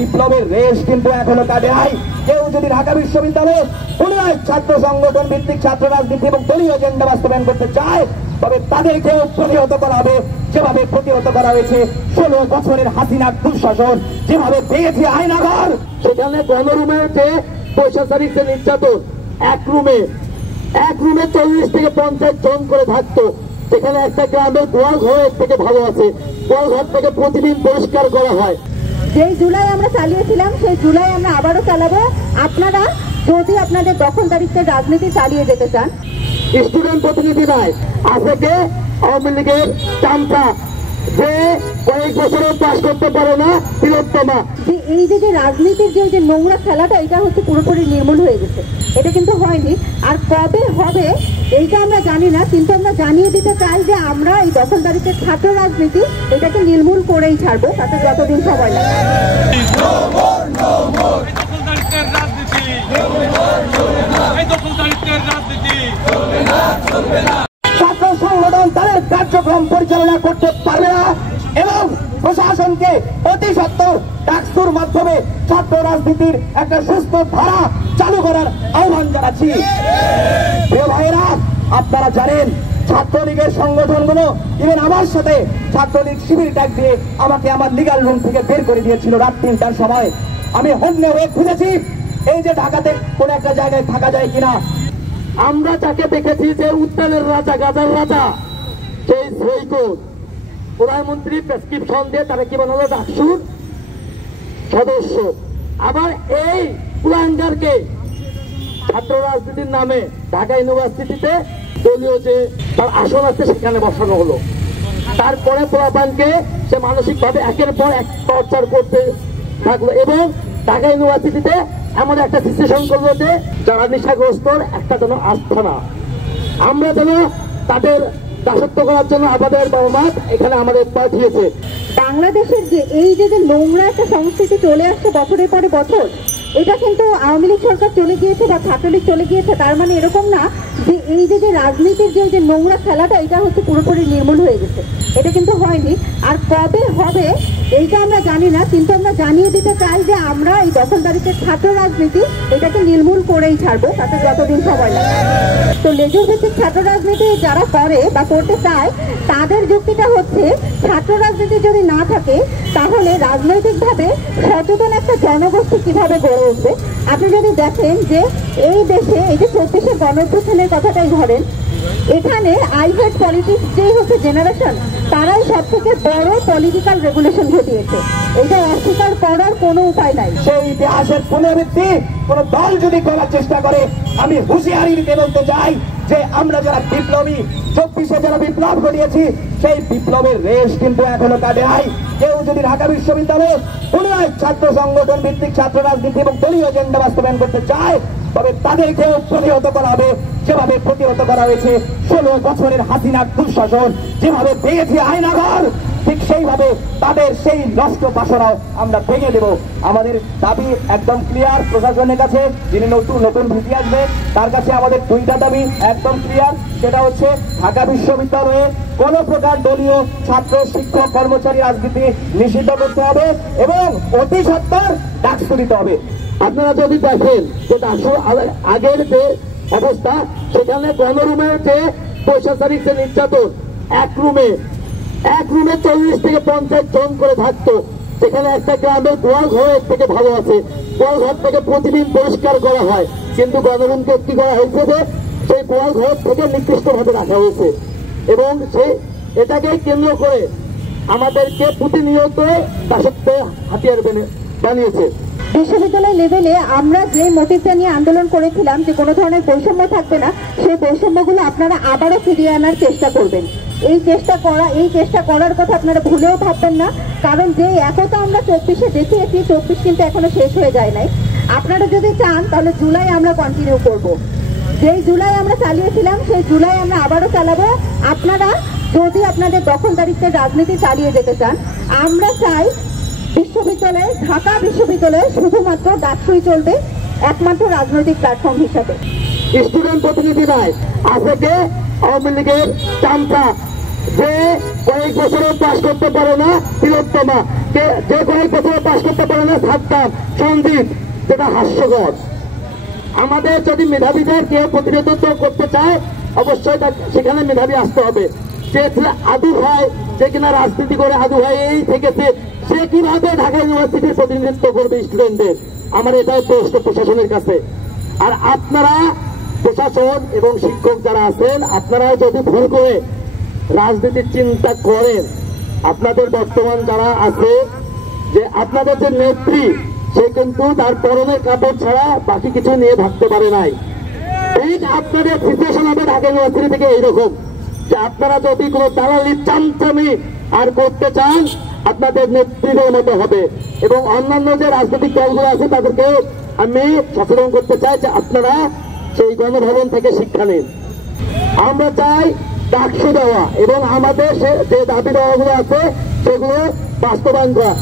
বিপ্লবের রেশ কিন্তু এখনো কাটে নাই। কেউ যদি ঢাকা বিশ্ববিদ্যালয়ে পুনরায় ছাত্র সংগঠন ভিত্তিক ছাত্র রাজনীতি এবং দলীয় এজেন্ডা বাস্তবায়ন করতে চায়, তবে তাদেরকেও প্রতিহত করা হবে, যেভাবে প্রতিহত করা হয়েছে 16 বছরের হাসিনার দুঃশাসন, যেভাবে পেয়েছে আয়নাঘর। সেখানে গণরুমের যে প্রশাসনিক যে নির্যাতন, এক রুমে 40 থেকে 50 জন করে থাকতো, সেখানে একটা গ্রামের গোয়াল ঘরের থেকে ভালো আছে, গোয়াল ঘর থেকে প্রতিদিন পরিষ্কার করা হয়। যেই জুলাই আমরা চালিয়েছিলাম সেই জুলাই আমরা আবারও চালাবো। আপনারা যদি আপনাদের দখলদারিত্বের রাজনীতি চালিয়ে যেতে চান। স্টুডেন্ট প্রতিনিধি নয়, আছে কে আওয়ামী লীগের চামচা, যে কয়েক বছরও পাস করতে পারে না, তিলোত্তমা। যে এই যে রাজনীতির যে নোংরা খেলাটা, এটা হচ্ছে পুরোপুরি নির্মূল হয়ে গেছে। এটা কিন্তু হয়নি, আর কবে হবে এইটা আমরা জানি না, কিন্তু আমরা জানিয়ে দিতে চাই যে আমরা এই দখলদারিত্বের ছাত্র রাজনীতি এটাকে নির্মূল করেই ছাড়বো, তাতে যতদিন সময় লাগে। ছাত্র সংগঠন তাদের কার্যক্রম পরিচালনা করতে পারবে না এবং প্রশাসনকে অতি সত্বর ডাকসুর মাধ্যমে ছাত্র রাজনীতির একটা সুস্থ ধারা চালু করার আহ্বান জানাচ্ছি। প্রিয় ভাইয়েরা, আপনারা জানেন ছাত্রলীগের সংগঠনগুলো ইভেন আমার সাথে ছাত্রলীগ শিবির ডাক দিয়ে আমাকে আমার লিগাল রুম থেকে বের করে দিয়েছিল রাত 3টার সময়। আমি হন্যে হয়ে খুঁজেছি এই যে ঢাকাতে কোন একটা জায়গায় থাকা যায় কিনা। আমরা যাকে দেখেছি যে উত্তালের রাজা, গাজার রাজা, সেই সৈকত প্রধানমন্ত্রী প্রেসক্রিপশন দিয়ে তারা কি বানালো, ডাকসুর সদস্য। আবার এই কুলাঙ্গারকে ছাত্র রাজনীতির নামে ঢাকা ইউনিভার্সিটিতে দলীয় যে তার আসন আছে সেখানে বসানো হলো। তারপরে পোলাপানকে সে মানসিকভাবে একের পর এক টর্চার করতে থাকলো এবং ঢাকা ইউনিভার্সিটিতে এমন একটা সিচুয়েশন করলো যে যারা নেশাগ্রস্তর একটা যেন আস্থানা, আমরা যেন তাদের দাসত্ব করার জন্য আমাদের বাবা মা এখানে আমাদের পাঠিয়েছে। বাংলাদেশের যে এই যে নোংরা একটা সংস্কৃতি চলে আসছে বছরের পরে বছর, এটা কিন্তু আওয়ামী লীগ সরকার চলে গিয়েছে বা ছাত্রলীগ চলে গিয়েছে তার মানে এরকম না যে এই যে রাজনীতির যে নোংরা খেলাটা, এটা হচ্ছে পুরোপুরি নির্মূল হয়ে গেছে। এটা কিন্তু হয়নি, আর কবে হবে এইটা আমরা জানি না, কিন্তু আমরা জানিয়ে দিতে চাই যে আমরা এই দখলদারিত্বের ছাত্র রাজনীতি এটাকে নির্মূল করেই ছাড়বো, তাতে যতদিন সময় লাগে। তো লেজুর ভিত্তিক ছাত্র রাজনীতি যারা করে বা করতে চায়, তাদের যুক্তিটা হচ্ছে ছাত্র রাজনীতি যদি না থাকে তাহলে রাজনৈতিকভাবে সচেতন একটা জনগোষ্ঠী কিভাবে গড়ে উঠবে। আপনি যদি দেখেন যে এই দেশে এই যে 24শে গণঅভ্যুত্থানের কথাটাই ধরেন, এখানে আইভেট পলিটিক্স যেই হচ্ছে জেনারেশন, তারাই সব থেকে বড় পলিটিক্যাল রেগুলেশন ঘটিয়েছে। এটা অস্বীকার করার কোনো উপায় নাই। সেই ইতিহাসের পুনরাবৃত্তি কোন দল যদি করার চেষ্টা করে, আমি হুঁশিয়ারি দিতে বলতে চাই যে আমরা যারা বিপ্লবী 24শে যারা বিপ্লব ঘটিয়েছি, সেই বিপ্লবের রেশ কিন্তু এখনো কাটে নাই। কেউ যদি ঢাকা বিশ্ববিদ্যালয়ে পুনরায় ছাত্র সংগঠন ভিত্তিক ছাত্র রাজনীতি এবং দলীয় এজেন্ডা বাস্তবায়ন করতে চায়, তবে তাদেরকেও প্রতিহত করা হবে, যেভাবে প্রতিহত করা হয়েছে 16 বছরের হাসিনার দুঃশাসন, যেভাবে পেয়েছে আয়নাঘর, ঠিক সেইভাবে তাদের সেই নষ্ট বাসনাও আমরা ভেঙে দেব। আমাদের দাবি একদম ক্লিয়ার প্রশাসনের কাছে, যিনি নতুন ভিসি আসবে তার কাছে আমাদের 2টা দাবি একদম ক্লিয়ার। সেটা হচ্ছে ঢাকা বিশ্ববিদ্যালয়ে কোন প্রকার দলীয় ছাত্র শিক্ষক কর্মচারী রাজনীতি নিষিদ্ধ করতে হবে এবং অতি সত্বর ডাকসু দিতে হবে। আপনারা যদি দেখেন যে আগের যে অবস্থা, সেখানে গণরুমের যে প্রশাসনিক যে নির্যাতন, এক রুমে 40 থেকে 50 জন করে থাকতো, সেখানে একটা গ্রামের গোয়াল ঘরের থেকে ভালো আছে, গোয়াল ঘর থেকে প্রতিদিন পরিষ্কার করা হয়। কিন্তু গণরুমকে কি করা হয়েছে যে সেই গোয়াল ঘর থেকে নির্দিষ্টভাবে রাখা হয়েছে এবং এটাকে কেন্দ্র করে আমাদেরকে প্রতিনিয়ত দাসত্বে হাতিয়ার বানিয়েছে। বিশ্ববিদ্যালয় লেভেলে আমরা যে মোটিভটা নিয়ে আন্দোলন করেছিলাম যে কোনো ধরনের বৈষম্য থাকবে না, সেই বৈষম্যগুলো আপনারা আবারও ফিরিয়ে আনার চেষ্টা করবেন। এই চেষ্টা করার কথা আপনারা ভুলেও ভাববেন না, কারণ যে একতা আমরা 24শে দেখিয়েছি, 24 কিন্তু এখনো শেষ হয়ে যায় নাই। আপনারা যদি চান তাহলে জুলাই আমরা কন্টিনিউ করব। যেই জুলাই আমরা চালিয়েছিলাম সেই জুলাই আমরা আবারও চালাবো। আপনারা যদি আপনাদের দখলদারিত্বের রাজনীতি চালিয়ে যেতে চান, আমরা চাই বিশ্ববিদ্যালয়ে, ঢাকা বিশ্ববিদ্যালয়ে শুধুমাত্র ডাকসুই চলবে একমাত্র রাজনৈতিক প্ল্যাটফর্ম হিসাবে। স্টুডেন্ট প্রতিনিধি নয়, আছে কে আওয়ামী লীগের চামচা, যে কয়েক বছরও পাস করতে পারে না, তিলোত্তমা। যে কোনো প্রথমে পাশ করতে পারে না ছাড়তাম সন্দীপ, যেটা হাস্যকর। আমাদের যদি মেধাবীদের কেউ প্রতিনিধিত্ব করতে চায় অবশ্যই সেখানে মেধাবী আসতে হবে। যে আদু হয়, যে কিনা রাজনীতি করে আদু হয় এই থেকেছে, সে কিভাবে ঢাকা ইউনিভার্সিটির প্রতিনিধিত্ব করবে স্টুডেন্টদের? আমার এটাই প্রশ্ন প্রশাসনের কাছে। আর আপনারা প্রশাসন এবং শিক্ষক যারা আছেন, আপনারা যদি ভুল করে রাজনীতির চিন্তা করেন, আপনাদের বর্তমান যারা আছে, যে আপনাদের যে নেত্রী, সে কিন্তু তার পরনের কাপড় ছাড়া বাকি কিছু নিয়ে থাকতে পারে নাই। ঠিক আপনাদের সিচুয়েশন হবে ঢাকা ইউনিভার্সিটি থেকে এইরকম, যে আপনারা যদি কোনো দালালি চামচামি আর করতে চান, আপনাদের নেতৃত্বের মতো হবে। এবং অন্যান্য যে রাজনৈতিক দলগুলো আছে তাদেরকে আমি সচেতন করতে চাই যে আপনারা সেই গণভবন থেকে শিক্ষা নিন। আমরা চাই ডাকসু দেওয়া এবং আমাদের যে দাবি দেওয়াগুলো আছে সেগুলো বাস্তবায়ন করা।